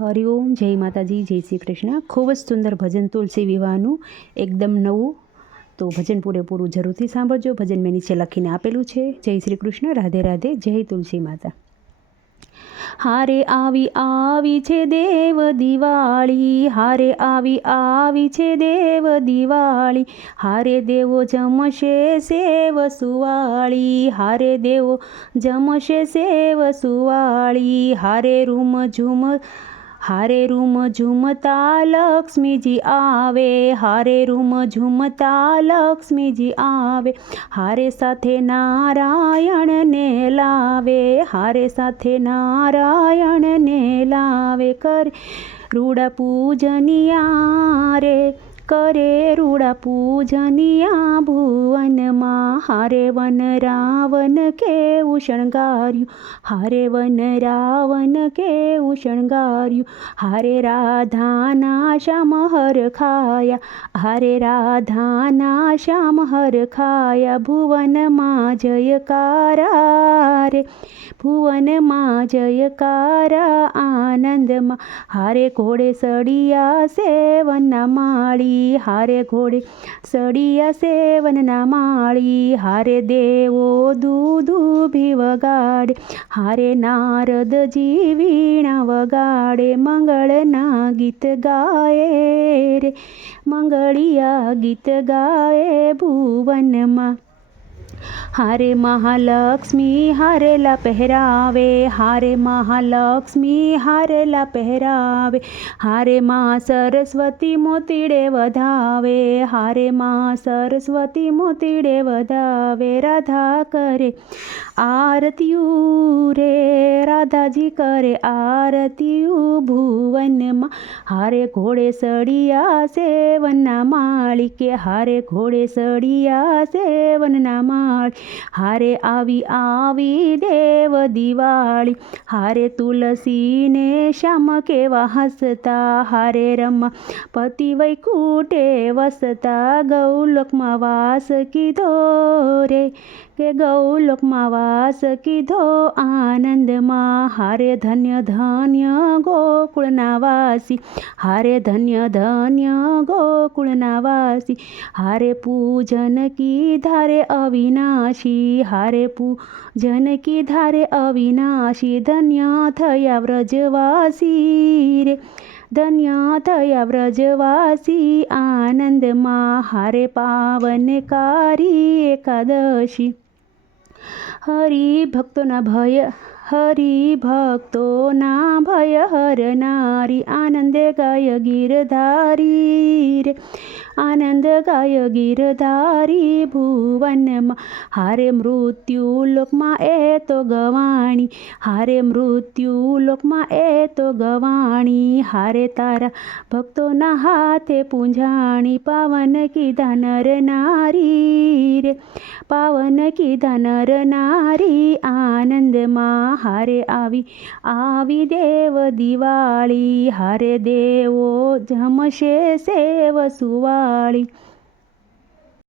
હરિઓમ જય માતાજી, જય શ્રી કૃષ્ણ. ખૂબ જ સુંદર ભજન તુલસી વિવાહનું એકદમ નવું તો ભજન પૂરેપૂરું જરૂરથી સાંભળજો. ભજન મેં નીચે લખીને આપેલું છે. જય શ્રી કૃષ્ણ, રાધે રાધે, જય તુલસી માતા. હારે આવી આવી છે દેવ દિવાળી. હારે આવી આવી છે દેવ દિવાળી. હારે દેવો જમશે સેવ સુવાળી. હારે દેવો જમશે સેવ સુવાળી. હારે રૂમ ઝુમ હારે રૂમ ઝુમતા લક્ષ્મીજી આવે, હારે રૂમ ઝુમતા લક્ષ્મીજી આવે, હારે સાથે નારાયણને લાવે, હારે સાથે નારાયણને લાવે, કરે રૂડ પૂજનિયા રે કરે રૂડા પૂજનિયા ભુવનમાં હારે વન રાવણ કેવું શણગાર્યું હારે વન રાવણ કેવું શણગાર્યું હારે રાધાના શ્યામ હર ખાયા હારે રાધાના શ્યામ હર ખાયા ભુવનમાં જયકારા રે ભુવનમાં જયકારા આનંદમાં હારે ઘોડે સડિયા સેવનના માળી હારે ઘોડે સડિયા સેવનના માળી, હારે દેવો દૂધુ ભી વગાડે, હારે નારદજી વીણા વગાડે, મંગળના ગીત ગાય રે, મંગળિયા ગીત ગાય ભુવનમાં હારે મહાલક્ષ્મી હારેલા પહેરાવે, હારે મહાલક્ષ્મી હારેલા પહેરાવે, હારે મા સરસ્વતી મોતીડે વધાવે, હારે મા સરસ્વતી મોતીડે વધાવે, રાધા કરે આરતીયું રે રાધાજી કરે આરતીયું ભુવનમાં, હારે ઘોડે સળિયા સેવનના માળીકે હારે ઘોડે સળિયા સેવનના માળ હારે આવી આવી દેવ દિવાળી, હારે તુલસીને શ્યામ કેવા હસતા, હારે રમા પતિ વૈકુટે વસતા, ગૌલોકમાં વાસ કીધો રે, કે ગૌલોકમાં વાસ કીધો આનંદમાં, હારે ધન્ય ધન્ય ગોકુળના વાસી, હારે ધન્ય ધન્ય ગોકુળના વાસી, હારે પૂજન કી ધારે અવિનાશી હારે પૂજન કીધા ધારે અવિનાશી ધન્ય થયા વ્રજવાસી રે ધન્ય થયા વ્રજવાસી આનંદમાં હારે પાવનકારી એકાદશી હરિભક્તોના ભય હરિભક્તોના ભય હરનારી આનંદે ગાય ગીરધારી. રે આનંદ ગાય ગીરધારી ભુવનમાં, હારે મૃત્યુ લોકમાં એ તો ગવાણી. હારે મૃત્યુ લોકમાં એ તો ગવાણી. હારે તારા ભક્તોના હાથે પૂંજાણી, પાવન કીધા નર નારી રે. પાવન કીધા નર નારી, આનંદમાં હારે આવી આવી દેવ દિવાળી હારે દેવો જમશે સેવ સુવાળી